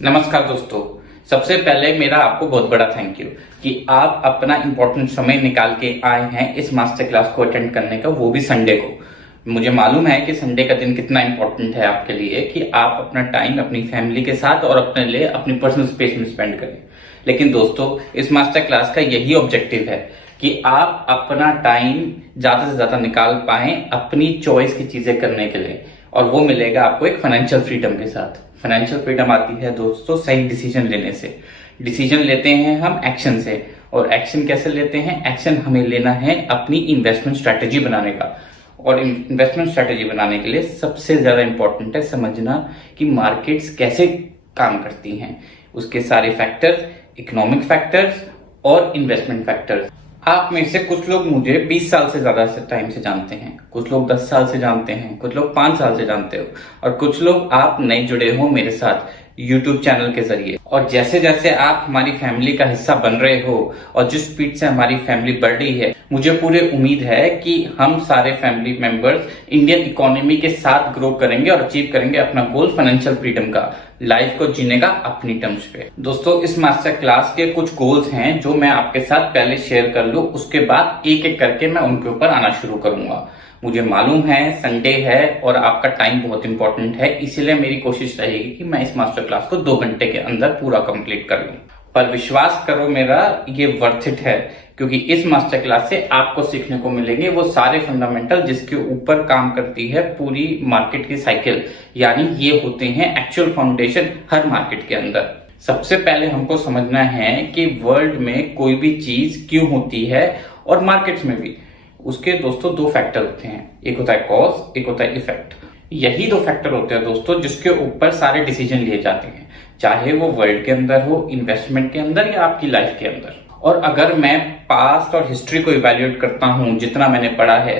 नमस्कार दोस्तों। सबसे पहले मेरा आपको बहुत बड़ा थैंक यू कि आप अपना इंपॉर्टेंट समय निकाल के आए हैं इस मास्टर क्लास को अटेंड करने का, वो भी संडे को। मुझे मालूम है कि संडे का दिन कितना इंपॉर्टेंट है आपके लिए कि आप अपना टाइम अपनी फैमिली के साथ और अपने लिए अपनी पर्सनल स्पेस में स्पेंड करें। लेकिन दोस्तों, इस मास्टर क्लास का यही ऑब्जेक्टिव है कि आप अपना टाइम ज्यादा से ज्यादा निकाल पाए अपनी चॉइस की चीजें करने के लिए, और वो मिलेगा आपको एक फाइनेंशियल फ्रीडम के साथ। फाइनेंशियल फ्रीडम आती है दोस्तों सही डिसीजन लेने से। डिसीजन लेते हैं हम एक्शन से, और एक्शन कैसे लेते हैं? एक्शन हमें लेना है अपनी इन्वेस्टमेंट स्ट्रैटेजी बनाने का। और इन्वेस्टमेंट स्ट्रैटेजी बनाने के लिए सबसे ज्यादा इंपॉर्टेंट है समझना कि मार्केट्स कैसे काम करती हैं, उसके सारे फैक्टर्स, इकोनॉमिक फैक्टर्स और इन्वेस्टमेंट फैक्टर्स। आप में से कुछ लोग मुझे 20 साल से ज्यादा टाइम से जानते हैं, कुछ लोग 10 साल से जानते हैं, कुछ लोग 5 साल से जानते हो, और कुछ लोग आप नए जुड़े हो मेरे साथ YouTube चैनल के जरिए। और जैसे जैसे आप हमारी फैमिली का हिस्सा बन रहे हो और जिस स्पीड से हमारी फैमिली बढ़ रही है, मुझे पूरी उम्मीद है कि हम सारे फैमिली मेंबर्स इंडियन इकोनॉमी के साथ ग्रो करेंगे और अचीव करेंगे अपना गोल फाइनेंशियल फ्रीडम का, लाइफ को जीने का अपनी टर्म्स पे। दोस्तों, इस मास्टर क्लास के कुछ गोल्स हैं जो मैं आपके साथ पहले शेयर कर लूं, उसके बाद एक एक करके मैं उनके ऊपर आना शुरू करूंगा। मुझे मालूम है संडे है और आपका टाइम बहुत इंपॉर्टेंट है, इसीलिए मेरी कोशिश रहेगी कि मैं इस मास्टर क्लास को 2 घंटे के अंदर पूरा कंप्लीट कर लूं। पर विश्वास करो मेरा, ये वर्थ इट है, क्योंकि इस मास्टर क्लास से आपको सीखने को मिलेंगे वो सारे फंडामेंटल जिसके ऊपर काम करती है पूरी मार्केट की साइकिल। यानी ये होते हैं एक्चुअल फाउंडेशन हर मार्केट के अंदर। सबसे पहले हमको समझना है कि वर्ल्ड में कोई भी चीज क्यों होती है, और मार्केट्स में भी। उसके दोस्तों 2 फैक्टर होते हैं, एक होता है कॉज, एक होता है इफेक्ट। यही 2 फैक्टर होते हैं दोस्तों जिसके ऊपर सारे डिसीजन लिए जाते हैं, चाहे वो वर्ल्ड के अंदर हो, इन्वेस्टमेंट के अंदर या आपकी लाइफ के अंदर। और अगर मैं पास्ट और हिस्ट्री को इवैल्यूएट करता हूं, जितना मैंने पढ़ा है,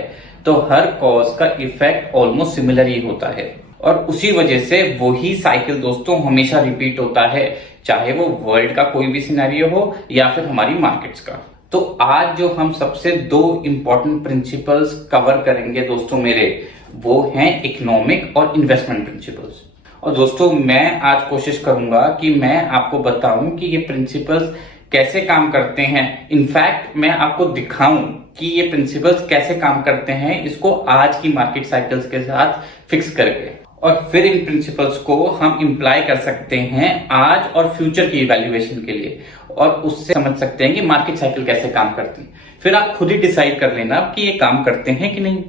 तो हर कॉज का इफेक्ट ऑलमोस्ट सिमिलर ही होता है, और उसी वजह से वही साइकिल दोस्तों हमेशा रिपीट होता है, चाहे वो वर्ल्ड का कोई भी सिनेरियो हो या फिर हमारी मार्केट्स का। तो आज जो हम सबसे 2 इंपॉर्टेंट प्रिंसिपल्स कवर करेंगे दोस्तों मेरे, वो हैं इकोनॉमिक और इन्वेस्टमेंट प्रिंसिपल्स। और दोस्तों, मैं आज कोशिश करूंगा कि मैं आपको बताऊं कि ये प्रिंसिपल्स कैसे काम करते हैं। इनफैक्ट मैं आपको दिखाऊं कि ये प्रिंसिपल्स कैसे काम करते हैं, इसको आज की मार्केट साइकिल्स के साथ फिक्स करके, और फिर इन प्रिंसिपल्स को हम इम्प्लाई कर सकते हैं आज और फ्यूचर की इवैल्यूएशन के लिए, और उससे समझ सकते हैं कि मार्केट साइकिल कैसे काम करती है। फिर आप खुद ही डिसाइड कर लेना कि ये काम करते हैं कि नहीं।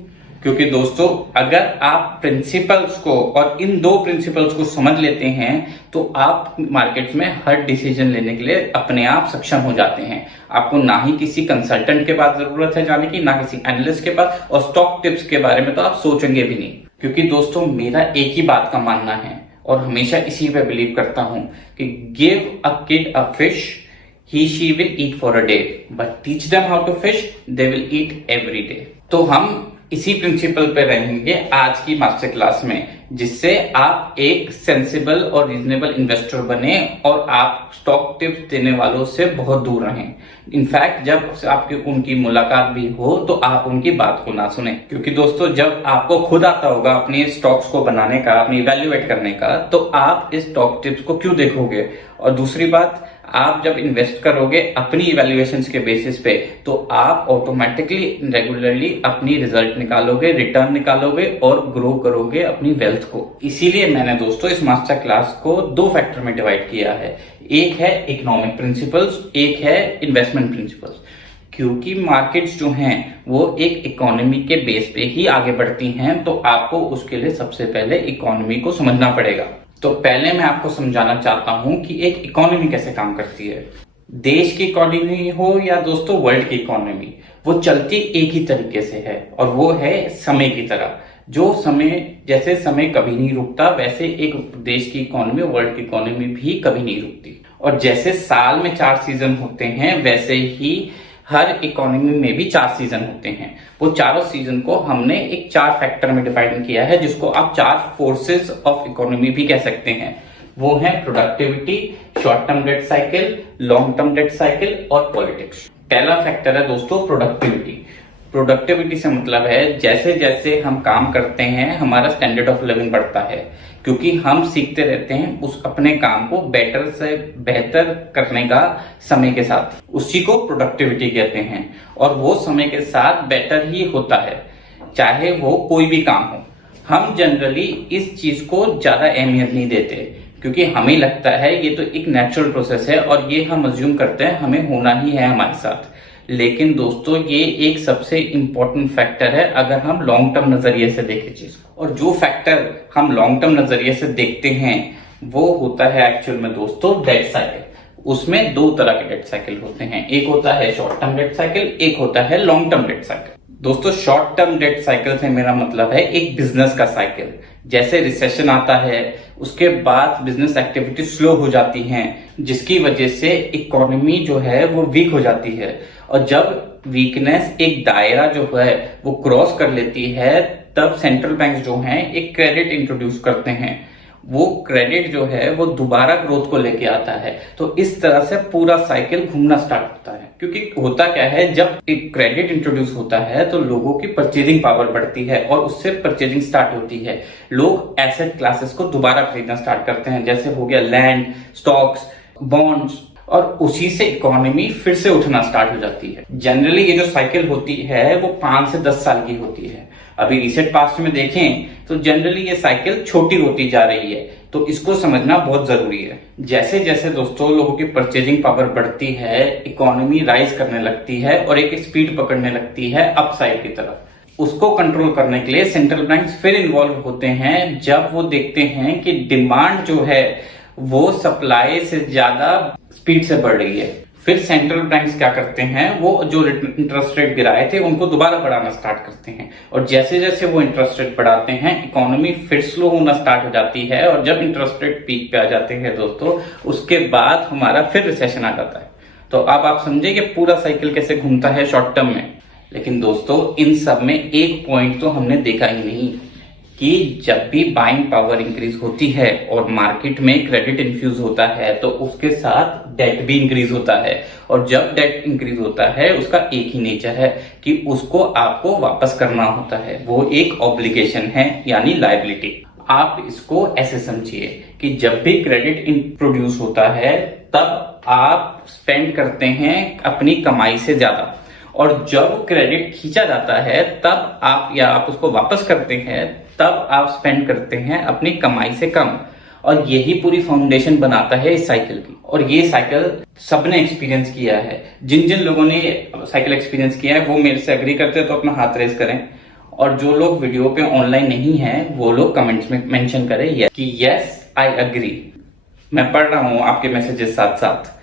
क्योंकि दोस्तों, अगर आप प्रिंसिपल्स को और इन 2 प्रिंसिपल्स को समझ लेते हैं तो आप मार्केट्स में हर डिसीजन लेने के लिए अपने आप सक्षम हो जाते हैं। आपको ना ही किसी कंसल्टेंट के पास जरूरत है जाने की, ना किसी एनालिस्ट के पास, और स्टॉक टिप्स के बारे में तो आप सोचेंगे भी नहीं। क्योंकि दोस्तों, मेरा एक ही बात का मानना है और हमेशा इसी पे बिलीव करता हूं कि give a kid a fish, he she will eat for a day, but teach them how to fish, they will eat every day। तो हम इसी प्रिंसिपल पे रहेंगे आज की मास्टर क्लास में, जिससे आप एक सेंसिबल और रीजनेबल इन्वेस्टर बने और आप स्टॉक टिप्स देने वालों से बहुत दूर रहें। इनफैक्ट जब आपकी उनकी मुलाकात भी हो तो आप उनकी बात को ना सुने, क्योंकि दोस्तों जब आपको खुद आता होगा अपने स्टॉक्स को बनाने का, अपनी इवैल्यूएट करने का, तो आप इस स्टॉक टिप्स को क्यों देखोगे। और दूसरी बात, आप जब इन्वेस्ट करोगे अपनी इवैल्यूएशंस के बेसिस पे, तो आप ऑटोमेटिकली रेगुलरली अपनी रिजल्ट निकालोगे, रिटर्न निकालोगे और ग्रो करोगे अपनी वेल्थ को। इसीलिए मैंने दोस्तों इस मास्टर क्लास को 2 फैक्टर में डिवाइड किया है, एक है इकोनॉमिक प्रिंसिपल्स, एक है इन्वेस्टमेंट प्रिंसिपल्स। क्योंकि मार्केट्स जो हैं वो एक इकोनॉमी के बेस पे ही आगे बढ़ती हैं, तो आपको उसके लिए सबसे पहले इकोनॉमी को समझना पड़ेगा। तो पहले मैं आपको समझाना चाहता हूं कि एक इकोनॉमी कैसे काम करती है। देश की इकोनॉमी हो या दोस्तों वर्ल्ड की इकोनॉमी, वो चलती एक ही तरीके से है, और वो है समय की तरह। जो समय, जैसे समय कभी नहीं रुकता, वैसे एक देश की इकोनॉमी, वर्ल्ड की इकोनॉमी भी कभी नहीं रुकती। और जैसे साल में 4 सीजन होते हैं, वैसे ही हर इकोनॉमी में भी 4 सीजन होते हैं। वो चारों सीजन को हमने एक 4 फैक्टर में डिफाइन किया है, जिसको आप 4 फोर्सेस ऑफ इकोनॉमी भी कह सकते हैं। वो है productivity, short term debt cycle, long term debt cycle और पॉलिटिक्स। पहला फैक्टर है दोस्तों प्रोडक्टिविटी। प्रोडक्टिविटी से मतलब है जैसे जैसे हम काम करते हैं हमारा स्टैंडर्ड ऑफ लिविंग बढ़ता है, क्योंकि हम सीखते रहते हैं उस अपने काम को बेटर से बेहतर करने का समय के साथ। उसी को प्रोडक्टिविटी कहते हैं और वो समय के साथ बेटर ही होता है, चाहे वो कोई भी काम हो। हम जनरली इस चीज को ज्यादा अहमियत नहीं देते क्योंकि हमें लगता है ये तो एक नेचुरल प्रोसेस है और ये हम अज्यूम करते हैं हमें होना ही है हमारे साथ। लेकिन दोस्तों ये एक सबसे इंपॉर्टेंट फैक्टर है अगर हम लॉन्ग टर्म नजरिए से देखें चीज को। और जो फैक्टर हम लॉन्ग टर्म नजरिए से देखते हैं वो होता है एक्चुअल में दोस्तों डेट साइकिल। उसमें दो तरह के डेट साइकिल होते हैं, एक होता है शॉर्ट टर्म डेट साइकिल, एक होता है लॉन्ग टर्म डेट साइकिल। दोस्तों शॉर्ट टर्म डेट साइकिल से मेरा मतलब है एक बिजनेस का साइकिल। जैसे रिसेशन आता है उसके बाद बिजनेस एक्टिविटी स्लो हो जाती हैं, जिसकी वजह से इकोनॉमी जो है वो वीक हो जाती है। और जब वीकनेस एक दायरा जो है वो क्रॉस कर लेती है तब सेंट्रल बैंक जो हैं एक क्रेडिट इंट्रोड्यूस करते हैं। वो क्रेडिट जो है वो दोबारा ग्रोथ को लेके आता है। तो इस तरह से पूरा साइकिल घूमना स्टार्ट होता है, क्योंकि होता क्या है जब एक क्रेडिट इंट्रोड्यूस होता है तो लोगों की परचेजिंग पावर बढ़ती है और उससे परचेजिंग स्टार्ट होती है। लोग एसेट क्लासेस को दोबारा खरीदना स्टार्ट करते हैं, जैसे हो गया लैंड, स्टॉक्स, बॉन्ड्स, और उसी से इकोनॉमी फिर से उठना स्टार्ट हो जाती है। जनरली ये जो साइकिल होती है वो 5 से 10 साल की होती है। अभी रिसेंट पास्ट में देखें तो जनरली ये साइकिल छोटी होती जा रही है, तो इसको समझना बहुत जरूरी है। जैसे जैसे दोस्तों लोगों की परचेजिंग पावर बढ़ती है, इकोनॉमी राइज करने लगती है और एक स्पीड पकड़ने लगती है अपसाइड की तरफ। उसको कंट्रोल करने के लिए सेंट्रल बैंक फिर इन्वॉल्व होते हैं जब वो देखते हैं कि डिमांड जो है वो सप्लाई से ज्यादा स्पीड से बढ़ रही है। फिर सेंट्रल बैंक्स क्या करते हैं, वो जो इंटरेस्ट रेट गिराए थे उनको दोबारा बढ़ाना स्टार्ट करते हैं। और जैसे जैसे वो इंटरेस्ट रेट बढ़ाते हैं इकोनॉमी फिर स्लो होना स्टार्ट हो जाती है और जब इंटरेस्ट रेट पीक पे आ जाते हैं दोस्तों उसके बाद हमारा फिर रिसेशन आ जाता है। तो अब आप समझे कि पूरा साइकिल कैसे घूमता है शॉर्ट टर्म में। लेकिन दोस्तों इन सब में एक पॉइंट तो हमने देखा ही नहीं कि जब भी बाइंग पावर इंक्रीज होती है और मार्केट में क्रेडिट इन्फ्यूज होता है तो उसके साथ डेट भी इंक्रीज होता है। और जब डेट इंक्रीज होता है उसका एक ही नेचर है कि उसको आपको वापस करना होता है, वो एक ऑब्लिगेशन है यानी लायबिलिटी। आप इसको ऐसे समझिए कि जब भी क्रेडिट इंट्रोड्यूस होता है तब आप स्पेंड करते हैं अपनी कमाई से ज्यादा, और जब क्रेडिट खींचा जाता है तब आप उसको वापस करते हैं तब आप स्पेंड करते हैं अपनी कमाई से कम। और यही पूरी फाउंडेशन बनाता है इस साइकिल की। और ये साइकिल सबने एक्सपीरियंस किया है। जिन जिन लोगों ने साइकिल एक्सपीरियंस किया है वो मेरे से एग्री करते हैं तो अपना हाथ रेज करें, और जो लोग वीडियो पे ऑनलाइन नहीं है वो लोग कमेंट्स में मेंशन करें कि यस आई एग्री। मैं पढ़ रहा हूं आपके मैसेजेस साथ साथ।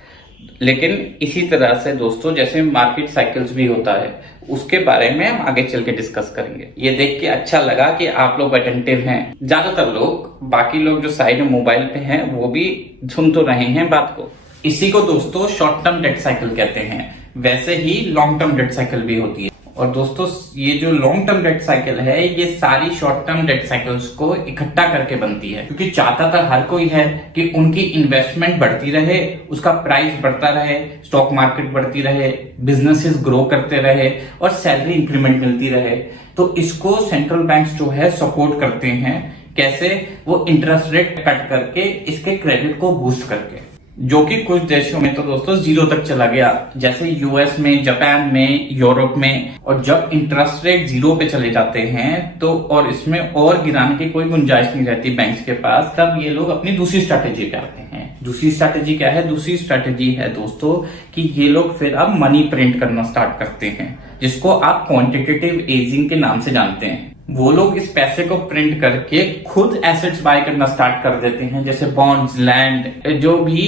लेकिन इसी तरह से दोस्तों जैसे मार्केट साइकिल्स भी होता है उसके बारे में हम आगे चल के डिस्कस करेंगे। ये देख के अच्छा लगा कि आप लोग अटेंटिव हैं। ज्यादातर लोग, बाकी लोग जो साइड में मोबाइल पे हैं वो भी सुन तो रहे हैं बात को। इसी को दोस्तों शॉर्ट टर्म डेट साइकिल कहते हैं। वैसे ही लॉन्ग टर्म डेट साइकिल भी होती है। और दोस्तों ये जो लॉन्ग टर्म डेट साइकिल है ये सारी शॉर्ट टर्म डेट साइकिल्स को इकट्ठा करके बनती है, क्योंकि चाहता तो हर कोई है कि उनकी इन्वेस्टमेंट बढ़ती रहे, उसका प्राइस बढ़ता रहे, स्टॉक मार्केट बढ़ती रहे, बिजनेसेस ग्रो करते रहे और सैलरी इंक्रीमेंट मिलती रहे। तो इसको सेंट्रल बैंक्स जो है सपोर्ट करते हैं। कैसे? वो इंटरेस्ट रेट कट करके इसके क्रेडिट को बूस्ट करके, जो कि कुछ देशों में तो दोस्तों 0 तक चला गया, जैसे यूएस में, जापान में, यूरोप में। और जब इंटरेस्ट रेट 0 पे चले जाते हैं तो और इसमें और गिराने की कोई गुंजाइश नहीं रहती बैंक्स के पास, तब ये लोग अपनी दूसरी स्ट्रैटेजी पे आते हैं। दूसरी स्ट्रैटेजी क्या है? दूसरी स्ट्रैटेजी है दोस्तों कि ये लोग फिर अब मनी प्रिंट करना स्टार्ट करते हैं, जिसको आप क्वांटिटेटिव ईजिंग के नाम से जानते हैं। वो लोग इस पैसे को प्रिंट करके खुद एसेट्स बाय करना स्टार्ट कर देते हैं, जैसे बॉन्ड्स, लैंड, जो भी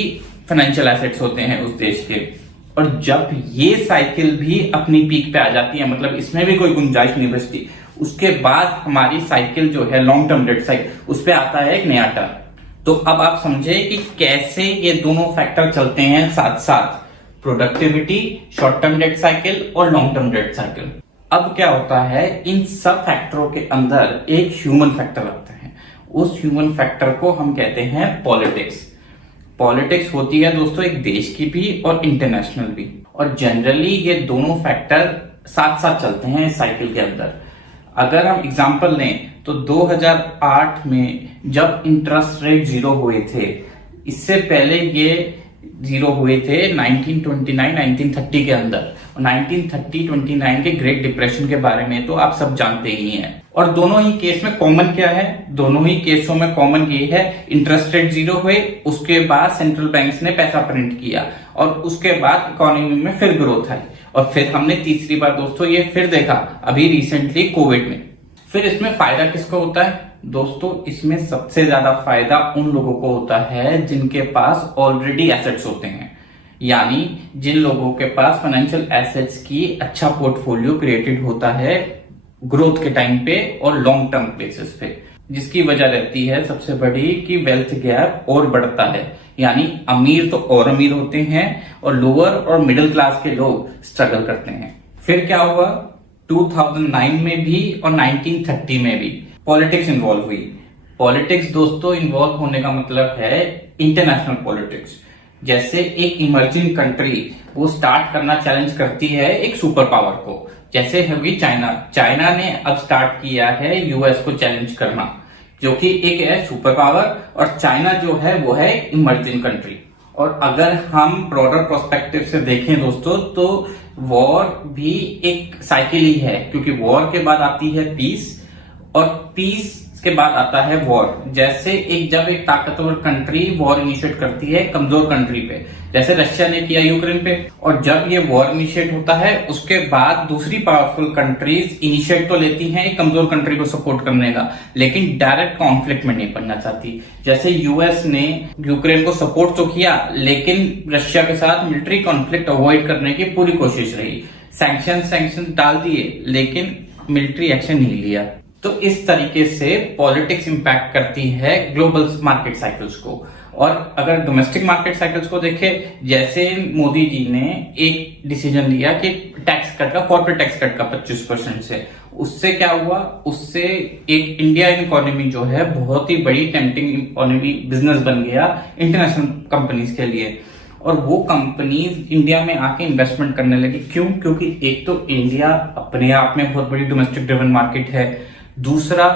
फाइनेंशियल एसेट्स होते हैं उस देश के। और जब ये साइकिल भी अपनी पीक पे आ जाती है, मतलब इसमें भी कोई गुंजाइश नहीं बचती, उसके बाद हमारी साइकिल जो है लॉन्ग टर्म डेट साइकिल, उस पे आता है एक नया टर्म। तो अब आप समझे कि कैसे ये दोनों फैक्टर चलते हैं साथ साथ, productivity, short term debt cycle और लॉन्ग टर्म डेट साइकिल। अब क्या होता है, इन सब फैक्टरों के अंदर एक ह्यूमन फैक्टर आता है। उस ह्यूमन फैक्टर को हम कहते हैं पॉलिटिक्स। पॉलिटिक्स होती है दोस्तों एक देश की भी और इंटरनेशनल भी। और जनरली ये दोनों फैक्टर साथ साथ चलते हैं इस साइकिल के अंदर। अगर हम एग्जांपल लें तो 2008 में जब इंटरेस्ट रेट जीरो हुए थे, इससे पहले ये जीरो हुए थे 1929-1930 के अंदर। 1930-29 के ग्रेट डिप्रेशन के बारे में तो आप सब जानते ही हैं। और दोनों ही केस में कॉमन क्या है? दोनों ही केसों में कॉमन ये है, इंटरेस्ट रेट जीरो हुए, उसके बाद सेंट्रल बैंक्स ने पैसा प्रिंट किया और उसके बाद इकोनॉमी में फिर ग्रोथ आई। और फिर हमने तीसरी बार दोस्तों ये फिर देखा अभी रिसेंटली कोविड में। फिर इसमें फायदा किसको होता है दोस्तों? इसमें सबसे ज्यादा फायदा उन लोगों को होता है जिनके पास ऑलरेडी एसेट्स होते हैं, यानी जिन लोगों के पास फाइनेंशियल एसेट्स की अच्छा पोर्टफोलियो क्रिएटेड होता है ग्रोथ के टाइम पे और लॉन्ग टर्म बेसिस पे, जिसकी वजह रहती है सबसे बड़ी कि वेल्थ गैप और बढ़ता है, यानी अमीर तो और अमीर होते हैं और लोअर और मिडिल क्लास के लोग स्ट्रगल करते हैं। फिर क्या हुआ 2009 में भी और 1930 में भी पॉलिटिक्स इन्वॉल्व हुई। पॉलिटिक्स दोस्तों इन्वॉल्व होने का मतलब है इंटरनेशनल पॉलिटिक्स। जैसे एक इमर्जिंग कंट्री वो स्टार्ट करना चैलेंज करती है एक सुपर पावर को, जैसे होगी चाइना। चाइना ने अब स्टार्ट किया है यूएस को चैलेंज करना, जो कि एक है सुपर पावर और चाइना जो है वो है एक इमर्जिंग कंट्री। और अगर हम ब्रॉडर पर्सपेक्टिव से देखें दोस्तों तो वॉर भी एक साइकिल ही है, क्योंकि वॉर के बाद आती है पीस और पीस के बाद आता है वॉर। जैसे जब एक ताकतवर कंट्री वॉर इनिशिएट करती है कमजोर कंट्री पे, जैसे रशिया ने किया यूक्रेन पे, और जब ये वॉर इनिशिएट होता है उसके बाद दूसरी पावरफुल कंट्रीज इनिशिएट तो लेती हैं एक कमजोर कंट्री को सपोर्ट करने का, लेकिन डायरेक्ट कॉन्फ्लिक्ट में नहीं पड़ना चाहती। जैसे यूएस ने यूक्रेन को सपोर्ट तो किया, लेकिन रशिया के साथ मिलिट्री कॉन्फ्लिक्ट अवॉइड करने की पूरी कोशिश रही। सैंक्शन डाल दिए, लेकिन मिलिट्री एक्शन नहीं लिया। तो इस तरीके से पॉलिटिक्स इंपैक्ट करती है ग्लोबल मार्केट साइकिल्स को। और अगर डोमेस्टिक मार्केट साइकिल्स को देखें, जैसे मोदी जी ने एक डिसीजन लिया कि टैक्स कट का, कॉर्पोरेट टैक्स कट का 25% से, उससे क्या हुआ? उससे एक इंडियन इकोनॉमी जो है बहुत ही बड़ी टेम्पटिंग इकोनॉमी बिजनेस बन गया इंटरनेशनल कंपनीज के लिए। और वो कंपनीज इंडिया में आके इन्वेस्टमेंट करने लगी। क्यों? क्योंकि एक तो इंडिया अपने आप में बहुत बड़ी डोमेस्टिक ड्रिवन मार्केट है, दूसरा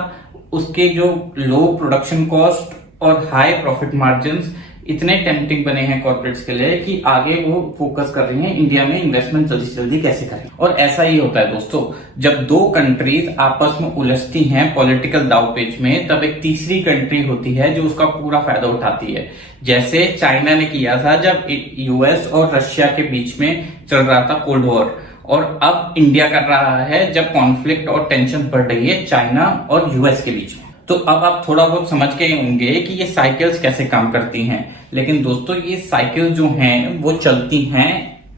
उसके जो लो प्रोडक्शन कॉस्ट और हाई प्रॉफिट मार्जिन्स इतने टेम्पटिंग बने हैं कॉर्पोरेट्स के लिए कि आगे वो फोकस कर रहे हैं इंडिया में इन्वेस्टमेंट जल्दी से जल्दी कैसे करें। और ऐसा ही होता है दोस्तों, जब दो कंट्रीज आपस में उलझती हैं पॉलिटिकल दांवपेच में, तब एक तीसरी कंट्री होती है जो उसका पूरा फायदा उठाती है। जैसे चाइना ने किया था जब यूएस और रशिया के बीच में चल रहा था कोल्ड वॉर, और अब इंडिया कर रहा है जब कॉन्फ्लिक्ट और टेंशन बढ़ रही है चाइना और यूएस के बीच में। तो अब आप थोड़ा बहुत समझ गए होंगे कि ये साइकिल्स कैसे काम करती हैं। लेकिन दोस्तों ये साइकिल जो हैं वो चलती हैं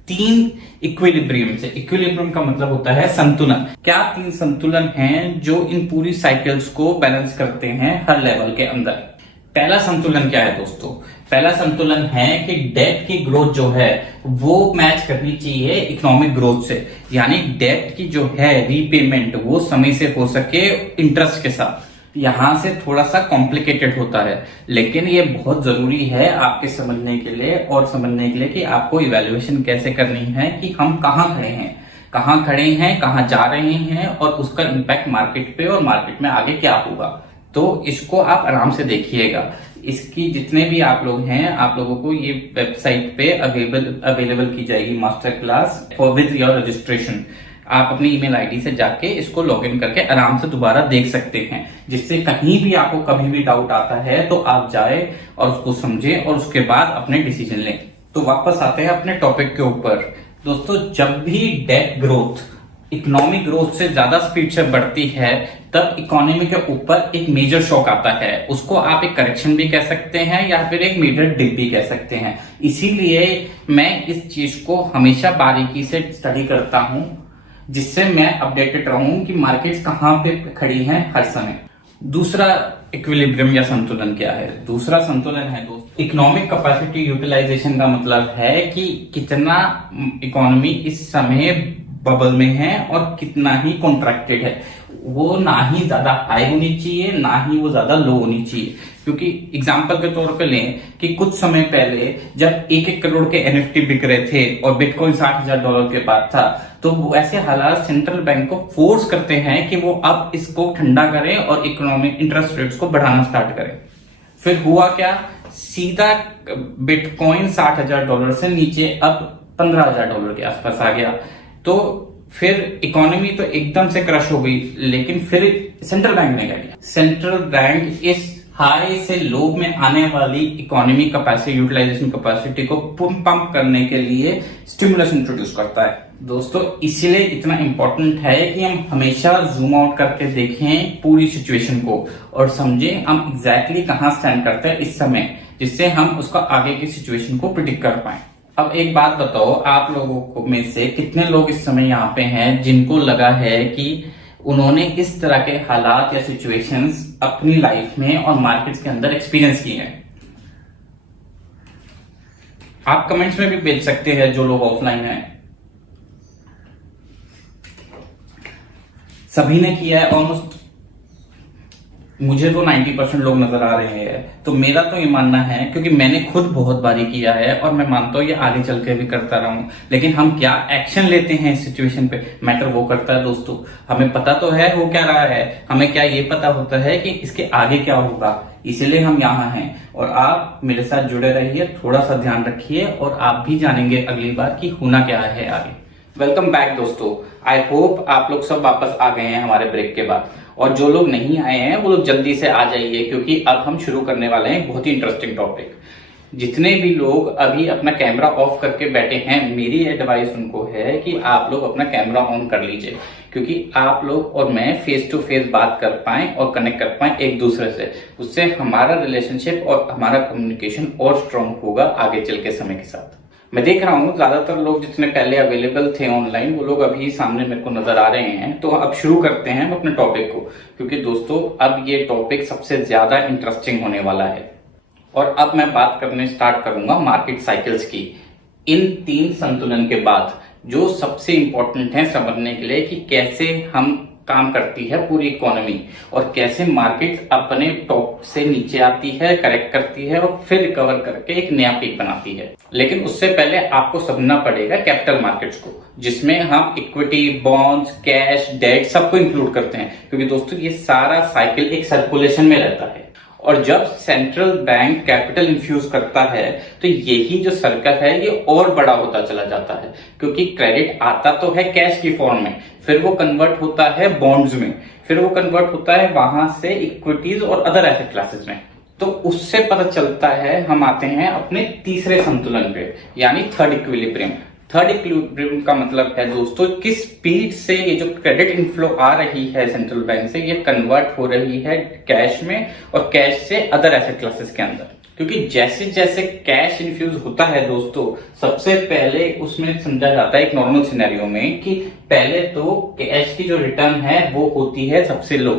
3 इक्विलिब्रियम से। इक्विलिब्रियम का मतलब होता है संतुलन। क्या 3 संतुलन हैं जो इन पूरी साइकिल्स को बैलेंस करते हैं हर लेवल के अंदर? पहला संतुलन क्या है दोस्तों? पहला संतुलन है कि डेट की ग्रोथ जो है वो मैच करनी चाहिए इकोनॉमिक ग्रोथ से, यानी डेट की जो है रीपेमेंट वो समय से हो सके इंटरेस्ट के साथ। यहां से थोड़ा सा कॉम्प्लिकेटेड होता है, लेकिन ये बहुत जरूरी है आपके समझने के लिए और समझने के लिए कि आपको इवैल्यूएशन कैसे करनी है कि हम कहाँ खड़े हैं, कहाँ जा रहे हैं और उसका इम्पैक्ट मार्केट पे और मार्केट में आगे क्या होगा। तो इसको आप आराम से देखिएगा। इसकी जितने भी आप लोग हैं, आप लोगों को ये वेबसाइट पे अवेलेबल की जाएगी master class for with your registration. आप अपनी ईमेल आईडी से जाके इसको लॉगिन करके आराम से दोबारा देख सकते हैं, जिससे कहीं भी आपको कभी भी डाउट आता है तो आप जाए और उसको समझें और उसके बाद अपने डिसीजन लें। तो वापस आते हैं अपने टॉपिक के ऊपर। दोस्तों जब भी डेट ग्रोथ इकोनॉमिक ग्रोथ से ज्यादा स्पीड से बढ़ती है तब इकोनॉमी के ऊपर एक मेजर शॉक आता है। उसको आप एक करेक्शन भी कह सकते हैं या फिर एक मेजर डिप भी कह सकते हैं। इसीलिए मैं इस चीज को हमेशा बारीकी से स्टडी करता हूं, जिससे मैं अपडेटेड रहूं कि मार्केट्स कहां पे खड़ी हैं हर समय। दूसरा इक्विलिब्रियम या संतुलन क्या है? दूसरा संतुलन है दोस्तों इकोनॉमिक कैपेसिटी यूटिलाइजेशन का मतलब है कि कितना इकोनॉमी इस समय बबल में है और कितना ही कॉन्ट्रैक्टेड है। वो ना ही ज्यादा हाई होनी चाहिए ना ही वो ज्यादा लो होनी चाहिए। क्योंकि एग्जाम्पल के तौर पे लें कि कुछ समय पहले जब 1-1 करोड़ के एनएफटी बिक रहे थे और बिटकॉइन $60,000 के पास था, तो ऐसे हालात सेंट्रल बैंक को फोर्स करते हैं कि वो अब इसको ठंडा करें और इकोनॉमिक इंटरेस्ट रेट्स को बढ़ाना स्टार्ट करें। फिर हुआ क्या, सीधा बिटकॉइन $60,000 से नीचे अब $15,000 के आसपास आ गया। तो फिर इकोनॉमी तो एकदम से क्रश हो गई, लेकिन फिर सेंट्रल बैंक ने क्या किया, सेंट्रल बैंक इस हाई से लो में आने वाली इकोनॉमी कैपेसिटी, यूटिलाइजेशन कैपेसिटी को पंप करने के लिए स्टिमुलस इंट्रोड्यूस करता है। दोस्तों इसीलिए इतना इंपॉर्टेंट है कि हम हमेशा जूम आउट करके देखें पूरी सिचुएशन को और समझें हम एग्जैक्टली कहां स्टैंड करते हैं इस समय, जिससे हम उसका आगे की सिचुएशन को प्रिडिक्ट कर पाए। अब एक बात बताओ, आप लोगों को में से कितने लोग इस समय यहाँ पे हैं जिनको लगा है कि उन्होंने इस तरह के हालात या सिचुएशंस अपनी लाइफ में और मार्केट्स के अंदर एक्सपीरियंस किए हैं? आप कमेंट्स में भी भेज सकते हैं जो लोग ऑफलाइन हैं। सभी ने किया है ऑलमोस्ट, मुझे तो 90% लोग नजर आ रहे हैं। तो मेरा तो ये मानना है, क्योंकि मैंने खुद बहुत बारी किया है और मैं मानता हूँ ये आगे चल के भी करता रहूं, लेकिन हम क्या एक्शन लेते हैं इस सिचुएशन पे मैटर वो करता है। दोस्तों हमें पता तो है हो क्या रहा है, हमें क्या ये पता होता है कि इसके आगे क्या होगा, इसीलिए हम यहाँ हैं। और आप मेरे साथ जुड़े रहिए, थोड़ा सा ध्यान रखिए और आप भी जानेंगे अगली बार कि होना क्या है आगे। वेलकम बैक दोस्तों, आई होप आप लोग सब वापस आ गए हैं हमारे ब्रेक के बाद, और जो लोग नहीं आए हैं वो लोग जल्दी से आ जाइए, क्योंकि अब हम शुरू करने वाले हैं बहुत ही इंटरेस्टिंग टॉपिक। जितने भी लोग अभी अपना कैमरा ऑफ करके बैठे हैं, मेरी एडवाइस उनको है कि आप लोग अपना कैमरा ऑन कर लीजिए, क्योंकि आप लोग और मैं फेस टू फेस बात कर पाएं और कनेक्ट कर पाएं एक दूसरे से। उससे हमारा रिलेशनशिप और हमारा कम्युनिकेशन और स्ट्रांग होगा आगे चल के समय के साथ। मैं देख रहा हूँ ज्यादातर लोग जितने पहले अवेलेबल थे ऑनलाइन, वो लोग अभी सामने मेरे को नजर आ रहे हैं। तो अब शुरू करते हैं हम अपने टॉपिक को, क्योंकि दोस्तों अब ये टॉपिक सबसे ज्यादा इंटरेस्टिंग होने वाला है। और अब मैं बात करने स्टार्ट करूंगा मार्केट साइकिल्स की। इन 3 संतुलन के बाद जो सबसे इंपॉर्टेंट है समझने के लिए कि कैसे हम काम करती है पूरी इकोनॉमी और कैसे मार्केट अपने टॉप से नीचे आती है, करेक्ट करती है और फिर रिकवर करके एक नया पीक बनाती है। लेकिन उससे पहले आपको समझना पड़ेगा कैपिटल मार्केट्स को, जिसमें हम इक्विटी, बॉन्ड्स, कैश, डेट सबको इंक्लूड करते हैं, क्योंकि दोस्तों ये सारा साइकिल एक सर्कुलेशन में रहता है। और जब सेंट्रल बैंक कैपिटल इन्फ्यूज करता है तो यही जो सर्कल है ये और बड़ा होता चला जाता है, क्योंकि क्रेडिट आता तो है कैश की फॉर्म में, फिर वो कन्वर्ट होता है बॉन्ड्स में, फिर वो कन्वर्ट होता है वहां से इक्विटीज और अदर एसेट क्लासेस में। तो उससे पता चलता है हम आते हैं अपने तीसरे संतुलन पे, यानी थर्ड इक्विलिब्रियम। थर्ड इक्विलिब्रियम का मतलब है दोस्तों किस स्पीड से ये जो क्रेडिट इनफ्लो आ रही है सेंट्रल बैंक से, ये कन्वर्ट हो रही है कैश में और कैश से अदर एसेट क्लासेस के अंदर। क्योंकि जैसे जैसे कैश इन्फ्यूज होता है दोस्तों, सबसे पहले उसमें समझा जाता है एक नॉर्मल सिनेरियो में कि पहले तो कैश की जो रिटर्न है वो होती है सबसे लो,